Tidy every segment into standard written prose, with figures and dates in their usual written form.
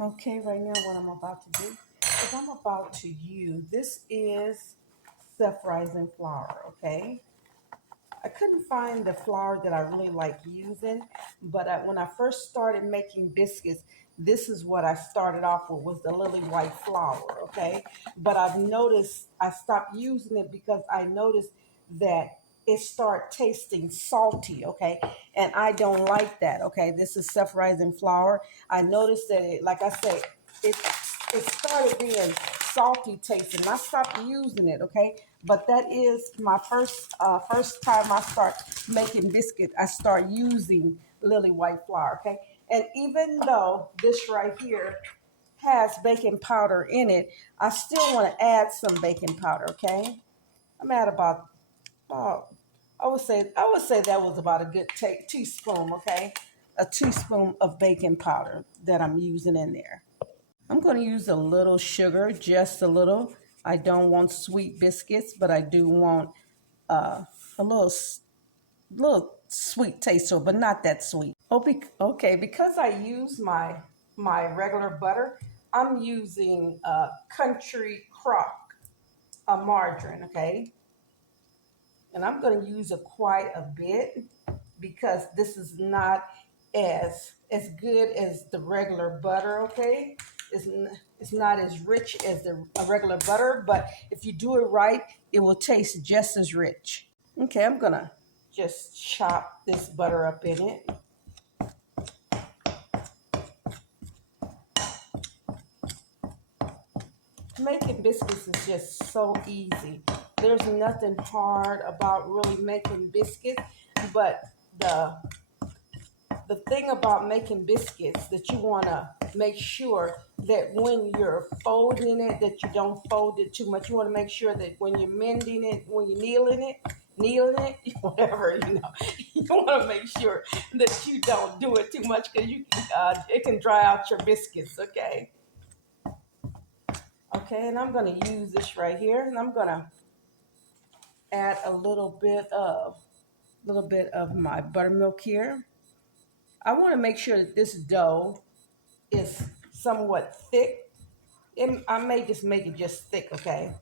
Okay, right now what I'm about to do is I'm about to use, this is self-rising flour, okay? I couldn't find the flour that I really like using, but when I first started making biscuits, this is what I started off with, was the lily white flour, okay? But I've noticed I stopped using it because I noticed that it start tasting salty, okay? And I don't like that, okay? This is self-rising flour. I noticed that it, like I said, it it started being salty tasting. I stopped using it, okay? But that is my first time I start making biscuit. I start using lily white flour, okay? And even though this right here has baking powder in it, I still want to add some baking powder, okay? I'm at about oh, I would say that was about a good teaspoon, okay? A teaspoon of baking powder that I'm using in there. I'm going to use a little sugar, just a little. I don't want sweet biscuits, but I do want uh, a little sweet taste to it, but not that sweet. Okay, because I use my regular butter, I'm using Country Crock margarine. Okay, and I'm going to use quite a bit because this is not as good as the regular butter. Okay, it's not as rich as the regular butter, but if you do it right, it will taste just as rich. Okay, I'm gonna just chop this butter up in it. Making biscuits is just so easy. There's nothing hard about really making biscuits, but the the thing about making biscuits that you want to make sure that when you're folding it, that you don't fold it too much. You want to make sure that when you're mending it, when you're kneeling it, whatever, you want to make sure that you don't do it too much because it can dry out your biscuits. Okay, and I'm going to use this right here, and I'm going to add a little bit of my buttermilk here. I want to make sure that this dough is somewhat thick. I may just make it just thick, okay?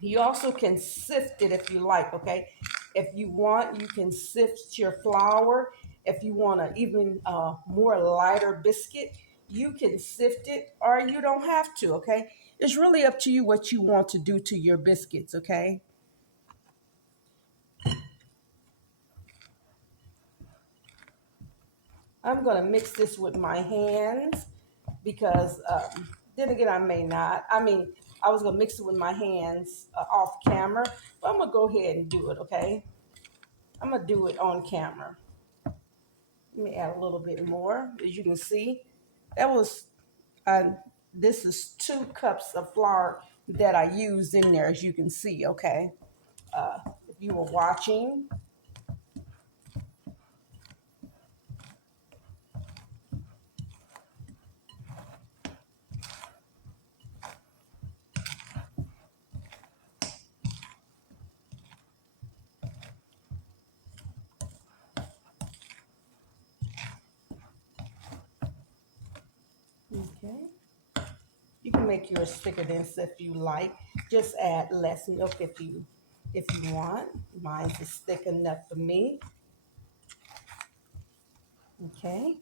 You also can sift it if you like, okay? If you want, you can sift your flour. If you want an even more lighter biscuit, you can sift it or you don't have to, okay? It's really up to you what you want to do to your biscuits, okay? I'm going to mix this with my hands because then again, I may not. I mean, I was going to mix it with my hands off camera, but I'm going to go ahead and do it, okay? I'm going to do it on camera. Let me add a little bit more. As you can see, that was, uh, this is 2 cups of flour that I used in there, as you can see, okay? If you were watching, okay? You can make yours thicker than this if you like. Just add less milk if you want. Mine is thick enough for me. Okay.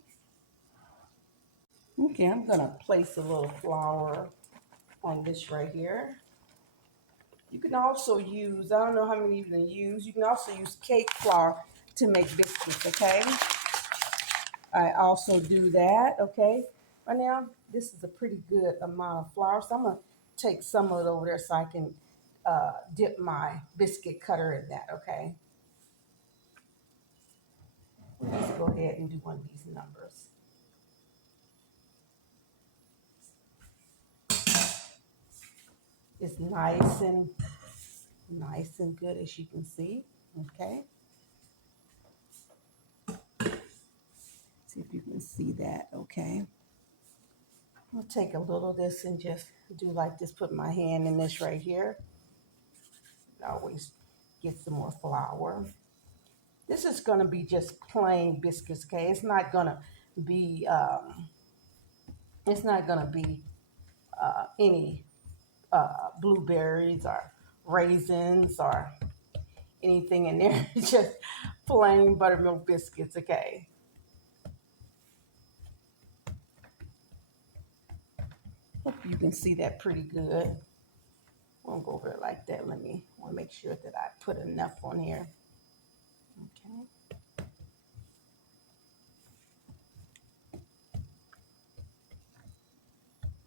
Okay, I'm gonna place a little flour on this right here. You can also use, I don't know how many you can use, you can also use cake flour to make biscuits, okay? I also do that, okay? Right now, this is a pretty good amount of flour, so I'm gonna take some of it over there so I can dip my biscuit cutter in that, okay? Let's go ahead and do one of these numbers. It's nice and good, as you can see, okay? See if you can see that, okay? I'll take a little of this and just do like this, put my hand in this right here. Always get some more flour. This is gonna be just plain biscuits, okay? It's not gonna be any blueberries or raisins or anything in there. It's just plain buttermilk biscuits, okay? Hope you can see that pretty good. I'll go over it like that. Want to make sure that I put enough on here. Okay.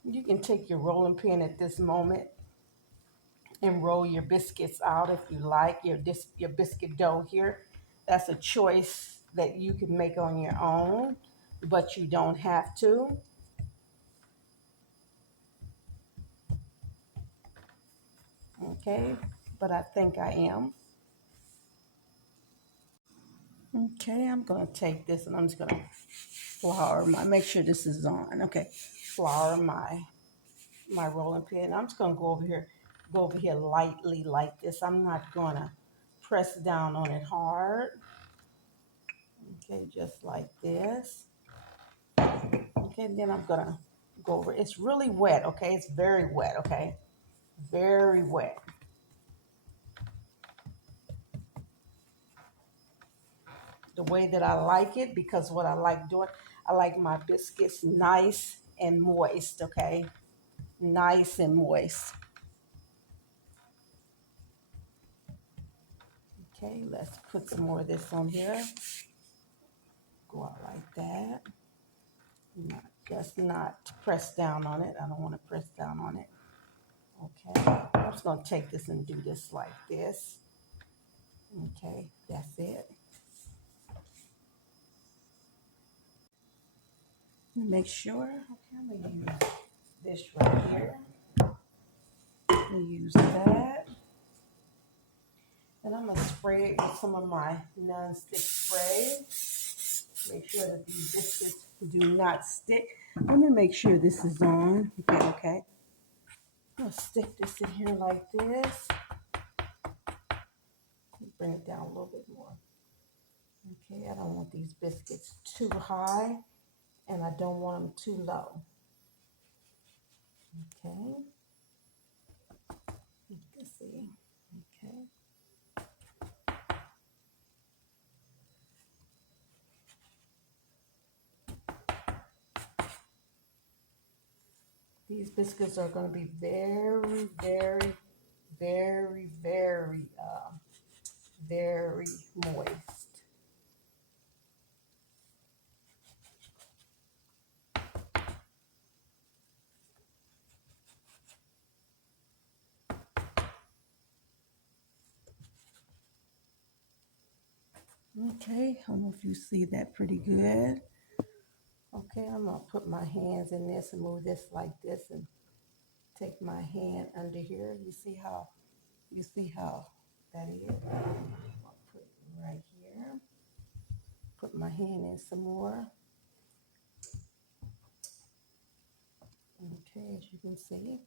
You can take your rolling pin at this moment and roll your biscuits out if you like, your biscuit dough here. That's a choice that you can make on your own, but you don't have to. Okay, but I think I am. Okay, I'm gonna take this and I'm just gonna make sure this is on. Okay, flour my rolling pin. I'm just gonna go over here lightly like this. I'm not gonna press down on it hard. Okay, just like this. Okay, and then I'm gonna go over. It's really wet, okay? It's very wet, okay? Very wet. The way that I like it, because what I like doing, I like my biscuits nice and moist, okay? Nice and moist. Okay, let's put some more of this on here. Go out like that. Just not press down on it. I don't want to press down on it. Okay, I'm just going to take this and do this like this. Okay, that's it. Make sure. Okay, I'm going to use this right here. Use that. And I'm going to spray it with some of my non-stick spray. Make sure that these biscuits do not stick. Let me make sure this is on. Okay. I'm going to stick this in here like this. Bring it down a little bit more. Okay, I don't want these biscuits too high and I don't want them too low. Okay. You can see. Okay. These biscuits are going to be very, very, very, very, very moist. Okay, I don't know if you see that pretty good. Okay, I'm going to put my hands in this and move this like this and take my hand under here. You see how that is? I'll put it right here. Put my hand in some more. Okay, as you can see.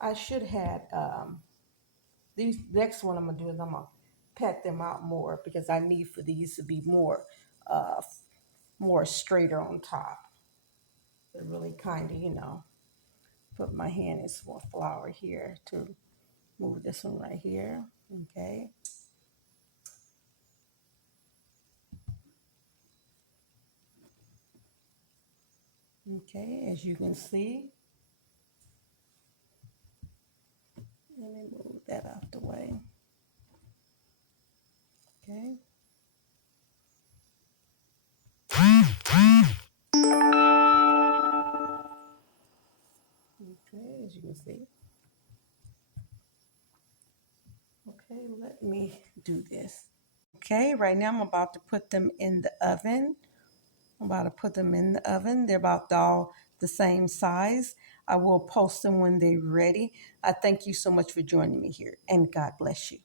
I should have these next one I'm gonna do is I'm gonna pat them out more because I need for these to be more straighter on top. They're really kind of, put my hand in some more flour here to move this one right here. Okay. Okay, as you can see. Let me move that out the way. Okay. Okay, as you can see. Okay, let me do this. Okay, right now I'm about to put them in the oven. They're about all the same size. I will post them when they're ready. I thank you so much for joining me here, and God bless you.